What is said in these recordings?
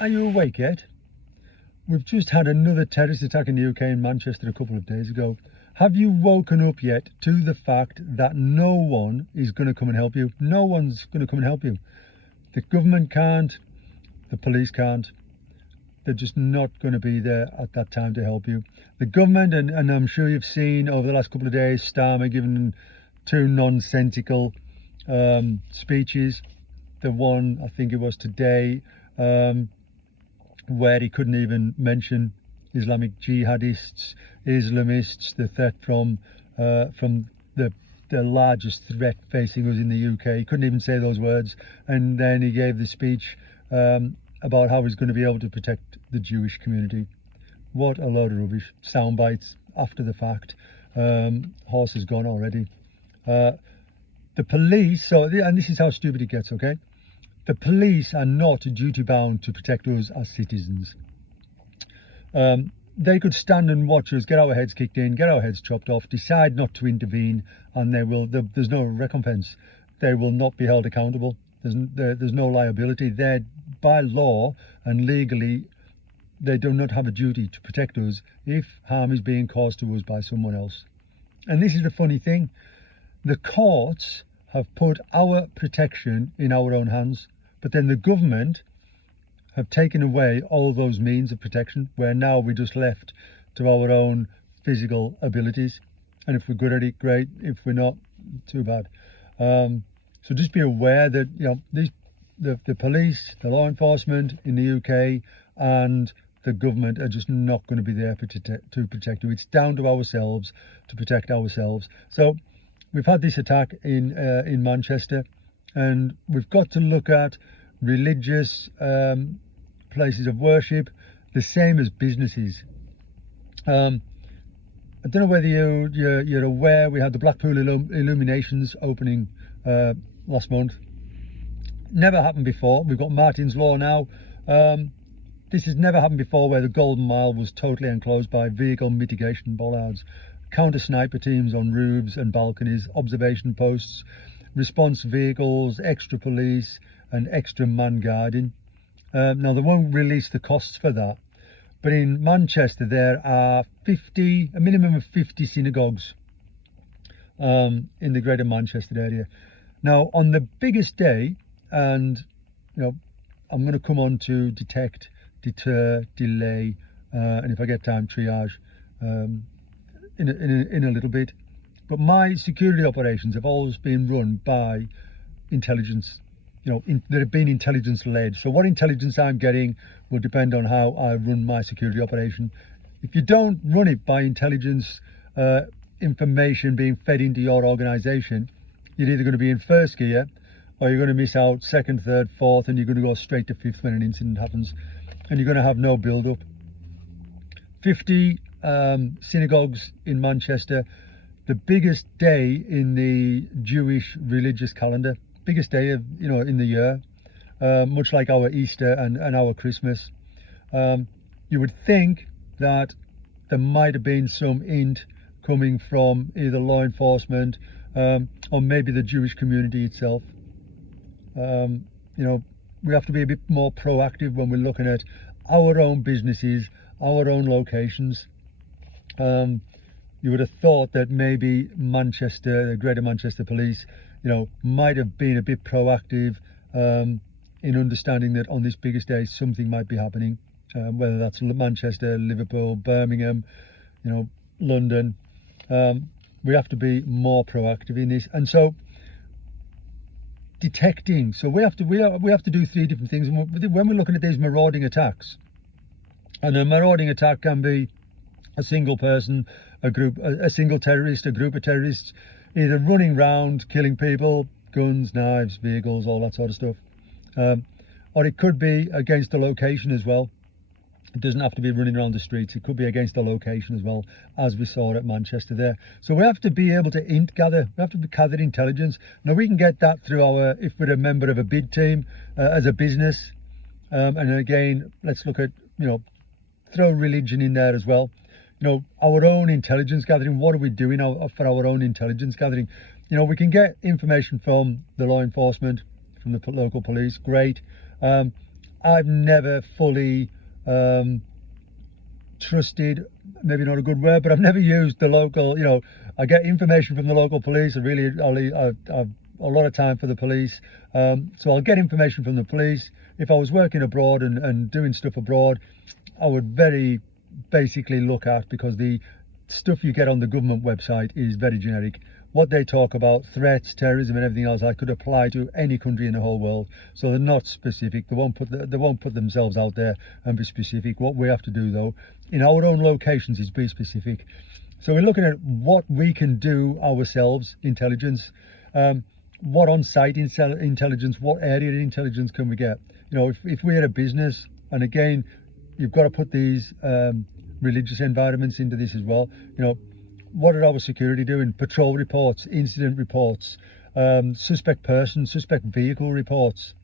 Are you awake yet? We've just had another terrorist attack in the UK in Manchester a couple of days ago. Have you woken up yet to the fact that no one is going to come and help you? No one's going to come and help you. The government can't, the police can't. They're just not going to be there at that time to help you. The government, and I'm sure you've seen over the last couple of days, Starmer giving two nonsensical speeches. The one, I think it was today, where he couldn't even mention Islamic jihadists, Islamists, the threat from the largest threat facing us in the UK. He couldn't even say those words. And then he gave the speech about how he's going to be able to protect the Jewish community. What a load of rubbish. Sound bites after the fact. Horse is gone already. The police, and this is how stupid it gets, okay? The police are not duty bound to protect us as citizens. They could stand and watch us get our heads kicked in, get our heads chopped off, decide not to intervene, and there's no recompense. They will not be held accountable. There's no liability. They're, by law and legally, they do not have a duty to protect us if harm is being caused to us by someone else. And this is the funny thing. The courts have put our protection in our own hands. But then the government have taken away all those means of protection, where now we're just left to our own physical abilities. And if we're good at it, great. If we're not, too bad. So just be aware that the police, the law enforcement in the UK, and the government are just not going to be there to protect you. It's down to ourselves to protect ourselves. So we've had this attack in Manchester. And we've got to look at religious places of worship the same as businesses. I don't know whether you're aware, we had the Blackpool Illuminations opening last month. Never happened before. We've got Martin's Law now. This has never happened before, where the Golden Mile was totally enclosed by vehicle mitigation bollards, counter sniper teams on roofs and balconies, observation posts, response vehicles, extra police and extra man guarding. Now they won't release the costs for that, but in Manchester there are a minimum of 50 synagogues in the greater Manchester area. Now on the biggest day, and I'm going to come on to detect, deter, delay, and if I get time, triage in a little bit. But my security operations have always been run by intelligence, that have been intelligence led. So what intelligence I'm getting will depend on how I run my security operation. If you don't run it by intelligence information being fed into your organization, you're either going to be in first gear, or you're going to miss out second, third, fourth, and you're going to go straight to fifth when an incident happens, and you're going to have no build up. 50 synagogues in Manchester. The biggest day in the Jewish religious calendar, biggest day of in the year, much like our Easter and our Christmas. You would think that there might have been some int coming from either law enforcement or maybe the Jewish community itself. We have to be a bit more proactive when we're looking at our own businesses, our own locations. You would have thought that maybe Manchester, the Greater Manchester Police, might have been a bit proactive in understanding that on this biggest day something might be happening, whether that's Manchester, Liverpool, Birmingham, London. We have to be more proactive in this, and so detecting. So we have to do three different things. And when we're looking at these marauding attacks, and a marauding attack can be a single person, a single terrorist, a group of terrorists, either running round, killing people, guns, knives, vehicles, all that sort of stuff. Or it could be against a location as well. It doesn't have to be running around the streets. It could be against a location as well, as we saw at Manchester there. So we have to be able to gather. We have to gather intelligence. Now we can get that through if we're a member of a bid team as a business. And again, let's look at, throw religion in there as well. Our own intelligence gathering. What are we doing for our own intelligence gathering? We can get information from the law enforcement, from the local police. Great. I've never fully trusted, maybe not a good word, but I've never used the local, I get information from the local police. I've a lot of time for the police. So I'll get information from the police. If I was working abroad and doing stuff abroad, I would very basically look at, because the stuff you get on the government website is very generic. What they talk about, threats, terrorism and everything else, I could apply to any country in the whole world. So they're not specific. They won't put themselves out there and be specific. What we have to do though, in our own locations, is be specific. So we're looking at what we can do ourselves, intelligence, what on-site intelligence, what area of intelligence can we get? If we're a business, and again, you've got to put these religious environments into this as well. What are our security doing? Patrol reports, incident reports, suspect person, suspect vehicle reports.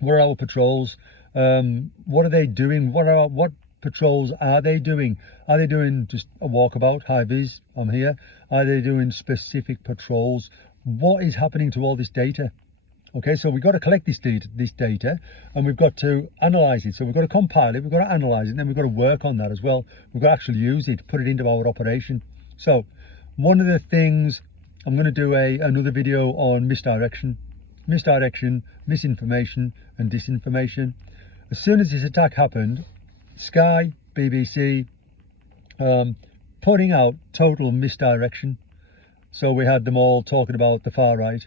What are our patrols? What are they doing? What patrols are they doing? Are they doing just a walkabout, high vis, I'm here? Are they doing specific patrols? What is happening to all this data? Okay, so we've got to collect this data, and we've got to analyze it. So we've got to compile it, we've got to analyze it, and then we've got to work on that as well. We've got to actually use it, put it into our operation. So one of the things, I'm going to do another video on misdirection, misinformation and disinformation. As soon as this attack happened, Sky, BBC, putting out total misdirection. So we had them all talking about the far right,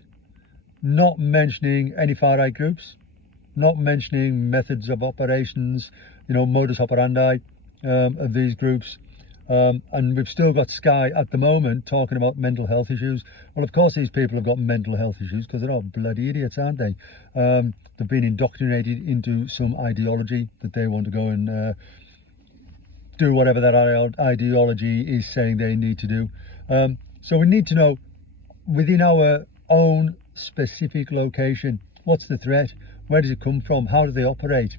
not mentioning any far right groups, not mentioning methods of operations, modus operandi of these groups. And we've still got Sky at the moment talking about mental health issues. Well, of course these people have got mental health issues, because they're all bloody idiots, aren't they? They've been indoctrinated into some ideology that they want to go and do whatever that ideology is saying they need to do. So we need to know, within our own specific location, what's the threat? Where does it come from? How do they operate?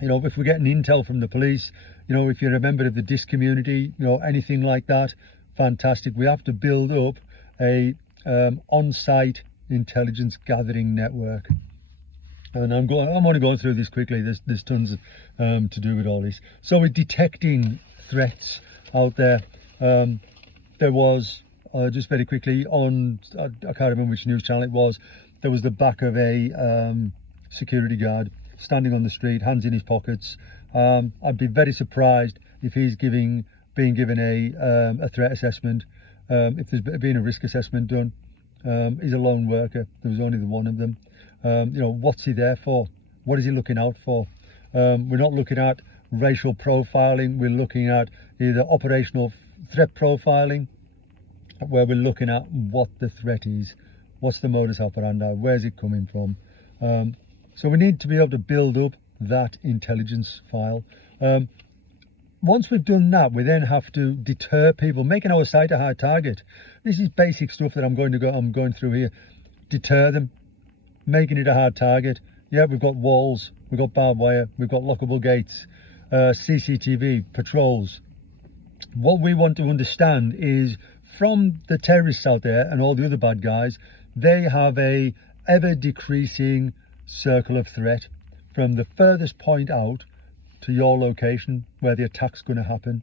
If we're getting intel from the police, if you're a member of the DIS community, anything like that, fantastic. We have to build up a on-site intelligence gathering network. And I'm only going through this quickly. There's tons to do with all this. So we're detecting threats out there. There was, just very quickly, on, I can't remember which news channel it was, there was the back of a security guard standing on the street, hands in his pockets. I'd be very surprised if he's being given a threat assessment, if there's been a risk assessment done. He's a lone worker. There was only the one of them. What's he there for? What is he looking out for? We're not looking at racial profiling. We're looking at either operational threat profiling, where we're looking at what the threat is, what's the modus operandi, where's it coming from. So we need to be able to build up that intelligence file. Once we've done that, we then have to deter people, making our site a hard target. This is basic stuff that I'm going through here. Deter them, making it a hard target. Yeah, we've got walls, we've got barbed wire, we've got lockable gates, CCTV, patrols. What we want to understand is, from the terrorists out there and all the other bad guys, they have a ever decreasing circle of threat from the furthest point out to your location where the attack's going to happen.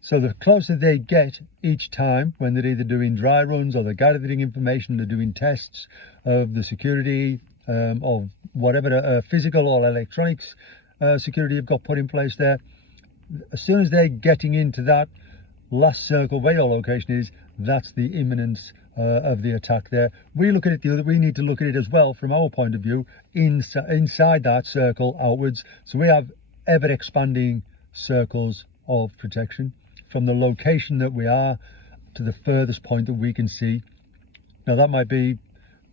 So the closer they get each time, when they're either doing dry runs or they're gathering information, they're doing tests of the security, of whatever physical or electronics security you've got put in place there, as soon as they're getting into that last circle where your location is, that's the imminence of the attack there. We look at it we need to look at it as well from our point of view, inside that circle outwards. So we have ever expanding circles of protection from the location that we are to the furthest point that we can see. Now that might be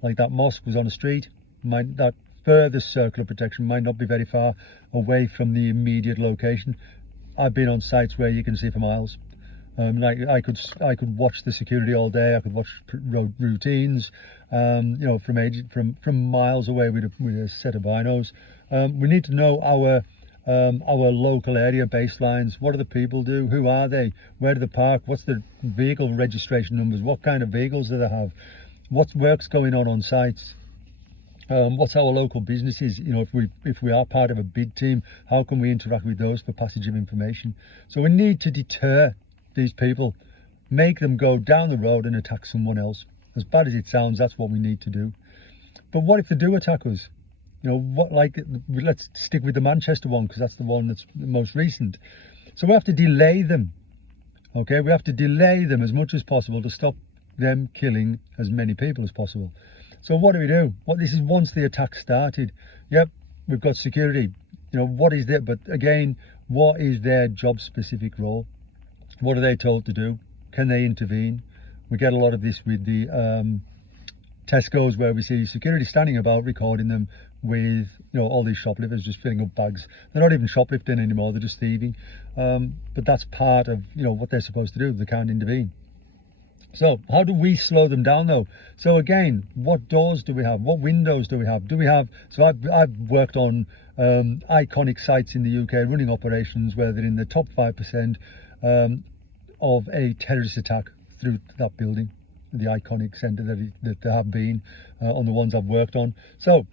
like that mosque was on a street, that furthest circle of protection might not be very far away from the immediate location. I've been on sites where you can see for miles. Like I could watch the security all day. I could watch road routines, from miles away with a set of binos. We need to know our local area baselines. What do the people do? Who are they? Where do they park? What's the vehicle registration numbers? What kind of vehicles do they have? What work's going on sites? What's our local businesses? You know, if we are part of a bid team, how can we interact with those for passage of information? So we need to deter these people, make them go down the road and attack someone else. As bad as it sounds, that's what we need to do. But what if they do attack us? You know, what, like, let's stick with the Manchester one because that's the one that's the most recent. So we have to delay them. Okay, we have to delay them as much as possible to stop them killing as many people as possible. So what do? What this is once the attack started. Yep, we've got security. You know, what is that? But again, what is their job specific role? What are they told to do? Can they intervene? We get a lot of this with the Tesco's, where we see security standing about recording them with, you know, all these shoplifters just filling up bags. They're not even shoplifting anymore, they're just thieving. But that's part of, you know, what they're supposed to do. They can't intervene. So how do we slow them down though? So again, what doors do we have? What windows do we have? So I've worked on iconic sites in the UK, running operations where they're in the top 5% of a terrorist attack through that building, the iconic centre that there have been on the ones I've worked on. So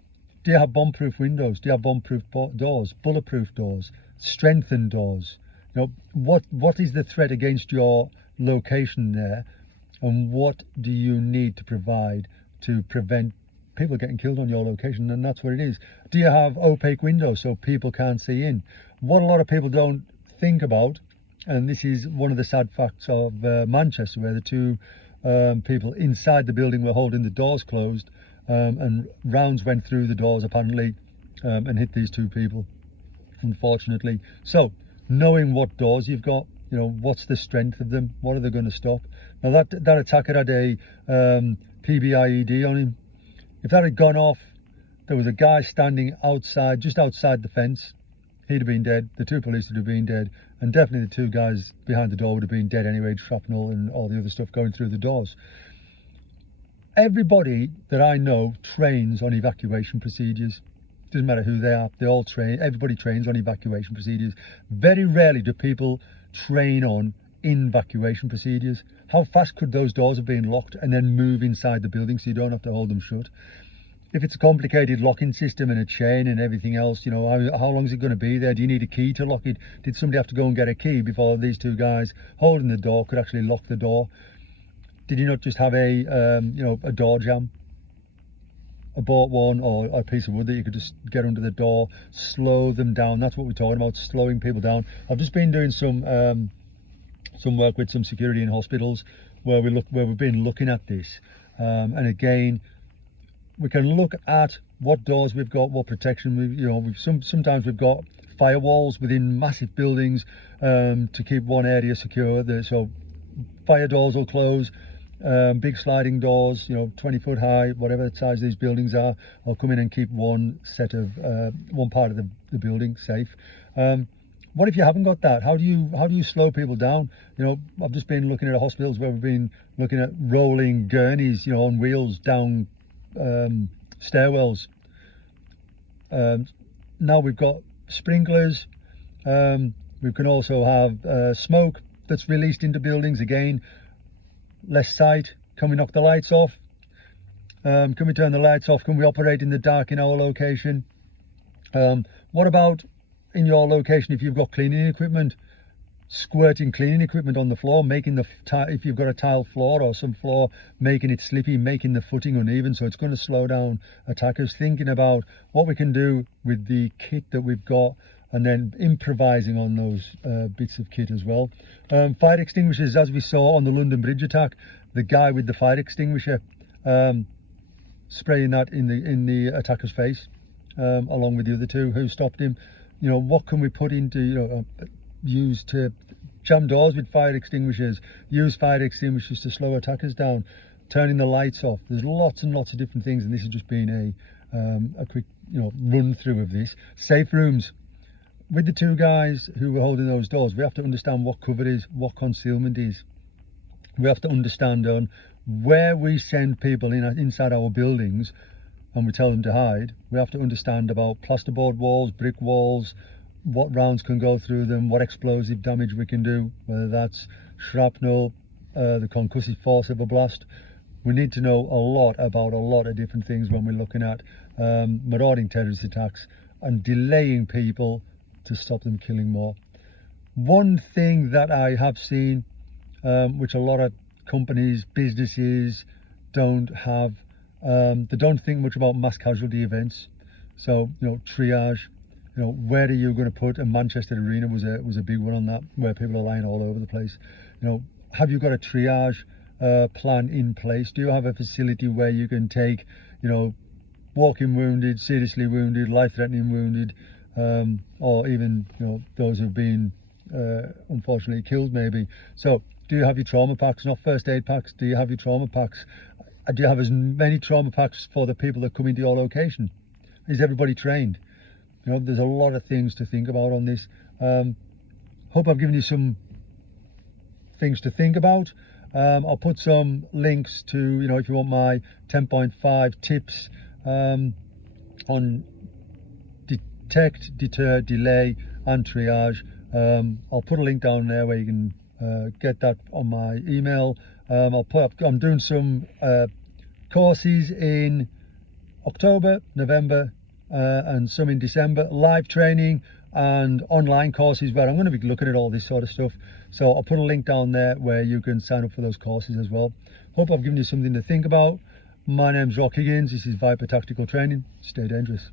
do you have bomb-proof windows? Do you have bomb-proof doors, bulletproof doors, strengthened doors? You know, what is the threat against your location there? And what do you need to provide to prevent people getting killed on your location? And that's what it is. Do you have opaque windows so people can't see in? What a lot of people don't think about, and this is one of the sad facts of Manchester, where the two people inside the building were holding the doors closed, and rounds went through the doors apparently and hit these two people, unfortunately. So knowing what doors you've got, you know, what's the strength of them? What are they going to stop? Now that attacker had a PBIED on him. If that had gone off, there was a guy standing outside, just outside the fence. He'd have been dead. The two police would have been dead, and definitely the two guys behind the door would have been dead anyway. Shrapnel and all the other stuff going through the doors. Everybody that I know trains on evacuation procedures. Doesn't matter who they are. They all train. Everybody trains on evacuation procedures. Very rarely do people train on evacuation procedures. How fast could those doors have been locked and then move inside the building so you don't have to hold them shut? If it's a complicated locking system and a chain and everything else, you know, how long is it going to be there? Do you need a key to lock it? Did somebody have to go and get a key before these two guys holding the door could actually lock the door? Did you not just have a you know, a door jamb, a bought one, or a piece of wood that you could just get under the door, slow them down? That's what we're talking about, slowing people down. I've just been doing some work with some security in hospitals where we've been looking at this, and again, we can look at what doors we've got, what protection sometimes we've got firewalls within massive buildings to keep one area secure. So fire doors will close. Big sliding doors, you know, 20 foot high, whatever the size these buildings are, I'll come in and keep one part of the building safe. What if you haven't got that? How do you slow people down? You know, I've just been looking at hospitals where we've been looking at rolling gurneys, you know, on wheels down stairwells. Now we've got sprinklers. We can also have smoke that's released into buildings. Again, less sight. Can we knock the lights off? Can we turn the lights off? Can we operate in the dark in our location? What about in your location if you've got cleaning equipment? Squirting cleaning equipment on the floor, making if you've got a tile floor or some floor, making it slippy, making the footing uneven, so it's going to slow down attackers. Thinking about what we can do with the kit that we've got, and then improvising on those bits of kit as well. Fire extinguishers, as we saw on the London Bridge attack, the guy with the fire extinguisher spraying that in the attacker's face, along with the other two who stopped him. You know, what can we put into, you know, use to jam doors with fire extinguishers, use fire extinguishers to slow attackers down, turning the lights off. There's lots and lots of different things, and this has just been a quick, you know, run through of this. Safe rooms. With the two guys who were holding those doors, we have to understand what cover is, what concealment is. We have to understand on where we send people inside our buildings and we tell them to hide. We have to understand about plasterboard walls, brick walls, what rounds can go through them, what explosive damage we can do, whether that's shrapnel, the concussive force of a blast. We need to know a lot about a lot of different things when we're looking at marauding terrorist attacks and delaying people to stop them killing more. One thing that I have seen, which a lot of companies, businesses don't have, they don't think much about mass casualty events. So, triage, where are you going to put, and Manchester Arena was a big one on that, where people are lying all over the place. Have you got a triage plan in place? Do you have a facility where you can take, walking wounded, seriously wounded, life-threatening wounded, or even, those who've been unfortunately killed maybe? So do you have your trauma packs, not first aid packs? Do you have your trauma packs? Do you have as many trauma packs for the people that come into your location? Is everybody trained? There's a lot of things to think about on this. Hope I've given you some things to think about. I'll put some links to, if you want my 10.5 tips on detect, deter, delay and triage. I'll put a link down there where you can get that on my email. I'm doing some courses in October, November, and some in December, live training and online courses where I'm going to be looking at all this sort of stuff. So I'll put a link down there where you can sign up for those courses as well. Hope I've given you something to think about. My name's Rock Higgins. This is Viper Tactical Training. Stay dangerous.